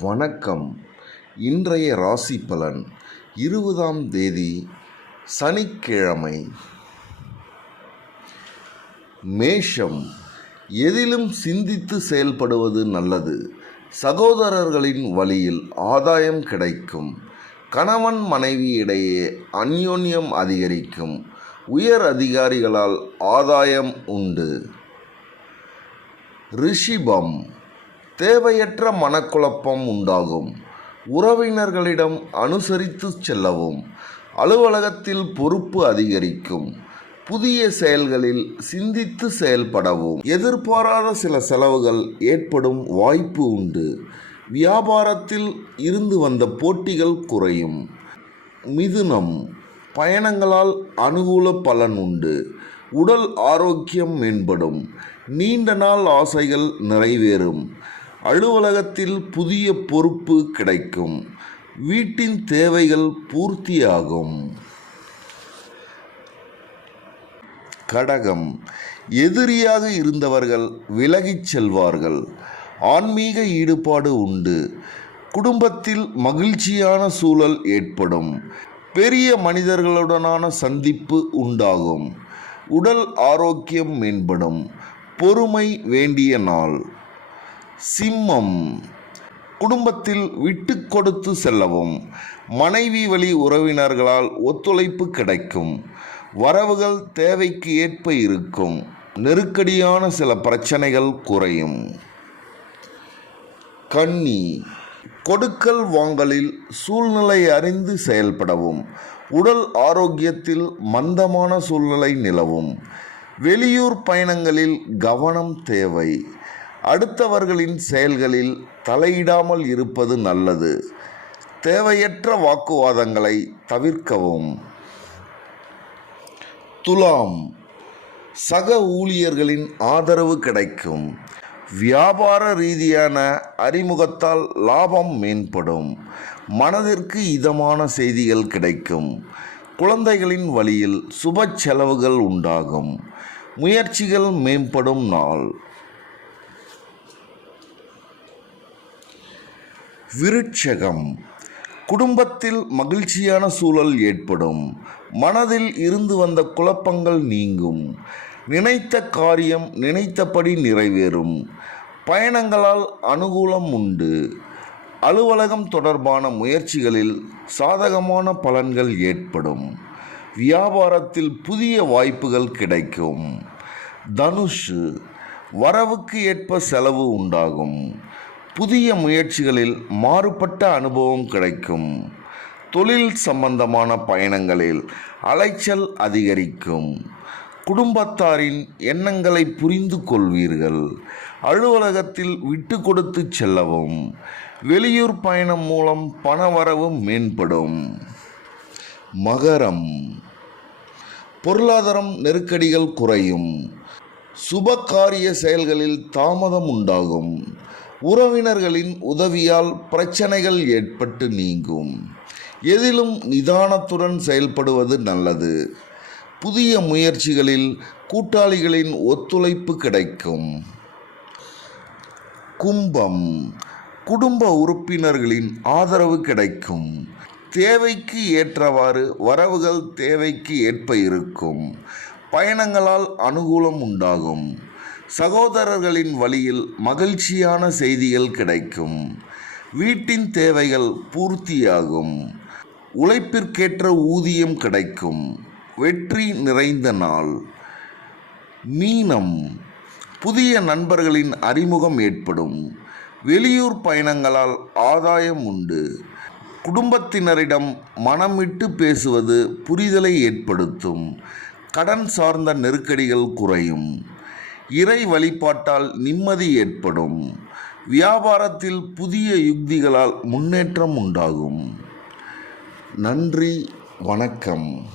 வணக்கம். இன்றைய ராசி பலன் இருபதாம் தேதி சனிக்கிழமை. மேஷம் எதிலும் சிந்தித்து செயல்படுவது நல்லது. சகோதரர்களின் வழியில் ஆதாயம் கிடைக்கும். கணவன் மனைவி இடையே அந்யோன்யம் அதிகரிக்கும். உயர் அதிகாரிகளால் ஆதாயம் உண்டு. ரிஷிபம் தேவையற்ற மனக்குழப்பம் உண்டாகும். உறவினர்களிடம் அனுசரித்து செல்லவும். அலுவலகத்தில் பொறுப்பு அதிகரிக்கும். புதிய செயல்களில் சிந்தித்து செயல்படவும். எதிர்பாராத சில செலவுகள் ஏற்படும் வாய்ப்பு உண்டு. வியாபாரத்தில் இருந்து வந்த போட்டிகள் குறையும். மிதுனம். பயணங்களால் அனுகூல பலன் உண்டு. உடல் ஆரோக்கியம் மேம்படும். நீண்ட நாள் ஆசைகள் நிறைவேறும். அலுவலகத்தில் புதிய பொறுப்பு கிடைக்கும். வீட்டின் தேவைகள் பூர்த்தியாகும். கடகம். எதிரியாக இருந்தவர்கள் விலகிச் செல்வார்கள். ஆன்மீக ஈடுபாடு உண்டு. குடும்பத்தில் மகிழ்ச்சியான சூழல் ஏற்படும். பெரிய மனிதர்களுடனான சந்திப்பு உண்டாகும். உடல் ஆரோக்கியம் மேம்படும். பொறுமை வேண்டிய நாள். சிம்மம். குடும்பத்தில் விட்டு கொடுத்து செல்லவும் மனைவி வழி உறவினர்களால் ஒத்துழைப்பு கிடைக்கும் வரவுகள் தேவைக்கு ஏற்ப இருக்கும் நெருக்கடியான சில பிரச்சனைகள் குறையும். கன்னி கொடுக்கல் வாங்கலில் சூழ்நிலை அறிந்து செயல்படவும் உடல் ஆரோக்கியத்தில் மந்தமான சூழ்நிலை நிலவும் வெளியூர் பயணங்களில் கவனம் தேவை. அடுத்தவர்களின் செயல்களில் தலையிடாமல் இருப்பது நல்லது. தேவையற்ற வாக்குவாதங்களை தவிர்க்கவும். துலாம் சக ஊழியர்களின் ஆதரவு கிடைக்கும். வியாபார ரீதியான அறிமுகத்தால் லாபம் மேம்படும். மனதிற்கு இதமான செய்திகள் கிடைக்கும். குழந்தைகளின் வழியில் சுப செலவுகள் உண்டாகும். முயற்சிகள் மேம்படும் நாள். விருட்சகம். குடும்பத்தில் மகிழ்ச்சியான சூழல் ஏற்படும். மனதில் இருந்து வந்த குழப்பங்கள் நீங்கும். நினைத்த காரியம் நினைத்தபடி நிறைவேறும். பயணங்களால் அனுகூலம் உண்டு. அலுவலகம் தொடர்பான முயற்சிகளில் சாதகமான பலன்கள் ஏற்படும். வியாபாரத்தில் புதிய வாய்ப்புகள் கிடைக்கும். தனுஷு வரவுக்கு ஏற்ப செலவு உண்டாகும். புதிய முயற்சிகளில் மாறுபட்ட அனுபவம் கிடைக்கும். தொழில் சம்பந்தமான பயணங்களில் அலைச்சல் அதிகரிக்கும். குடும்பத்தாரின் எண்ணங்களை புரிந்து கொள்வீர்கள். அலுவலகத்தில் விட்டு கொடுத்து செல்லவும் வெளியூர் பயணம் மூலம் பணவரவு மேம்படும். மகரம். பொருளாதாரம் நெருக்கடிகள் குறையும். சுபகாரிய செயல்களில் தாமதம் உண்டாகும். உறவினர்களின் உதவியால் பிரச்சனைகள் ஏற்பட்டு நீங்கும். எதிலும் நிதானத்துடன் செயல்படுவது நல்லது. புதிய முயற்சிகளில் கூட்டாளிகளின் ஒத்துழைப்பு கிடைக்கும். கும்பம். குடும்ப உறுப்பினர்களின் ஆதரவு கிடைக்கும். தேவைக்கு ஏற்றவாறு வரவுகள் தேவைக்கு ஏற்ப இருக்கும். பயணங்களால் அனுகூலம் உண்டாகும். சகோதரர்களின் வழியில் மகிழ்ச்சியான செய்திகள் கிடைக்கும். வீட்டின் தேவைகள் பூர்த்தியாகும். உழைப்பிற்கேற்ற ஊதியம் கிடைக்கும். வெற்றி நிறைந்த நாள். மீனம். புதிய நண்பர்களின் அறிமுகம் ஏற்படும். வெளியூர் பயணங்களால் ஆதாயம் உண்டு. குடும்பத்தினரிடம் மனமிட்டு பேசுவது புரிதலை ஏற்படுத்தும். கடன் சார்ந்த நெருக்கடிகள் குறையும். இறை வழிபாட்டால் நிம்மதி ஏற்படும். வியாபாரத்தில் புதிய யுக்திகளால் முன்னேற்றம் உண்டாகும். நன்றி வணக்கம்.